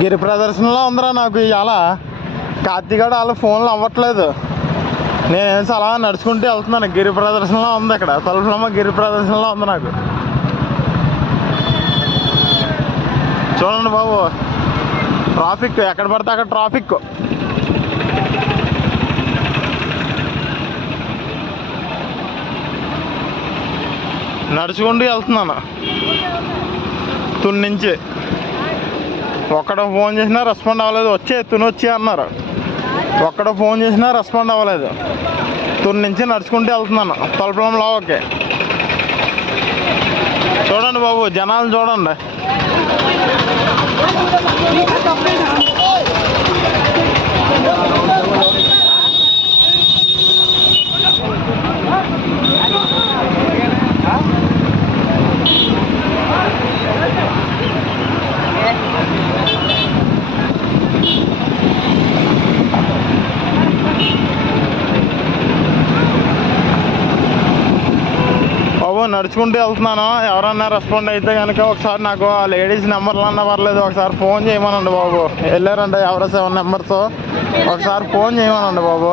గిరి ప్రదర్శనలో ఉందిరా నాకు ఇవాళ. కార్తీగాడు వాళ్ళ ఫోన్లు అవ్వట్లేదు. నేను అలా నడుచుకుంటూ వెళ్తున్నాను. గిరి ప్రదర్శనలో ఉంది ఇక్కడ. తలుపులమ్మ గిరి ప్రదర్శనలో ఉంది నాకు. చూడండి బాబు, ట్రాఫిక్ ఎక్కడ పడితే అక్కడ ట్రాఫిక్. నడుచుకుంటూ వెళ్తున్నాను తుని నుంచి. ఒక్కడ ఫోన్ చేసినా రెస్పాండ్ అవ్వలేదు. తుని వచ్చి అన్నారు. ఒక్కడ ఫోన్ చేసినా రెస్పాండ్ అవ్వలేదు. తుని నుంచి నడుచుకుంటూ వెళ్తున్నాను తలుపులంలో. ఓకే, చూడండి బాబు, జనాలు చూడండి. బాబు నడుచుకుంటూ వెళ్తున్నాను. ఎవరన్నా రెస్పాండ్ అయితే కనుక ఒకసారి నాకు ఆ లేడీస్ నెంబర్లు అన్నా పర్లేదు, ఒకసారి ఫోన్ చేయమనండి బాబు. వెళ్ళారంటే ఎవరో 7 నెంబర్స్, ఒకసారి ఫోన్ చేయమనండి బాబు.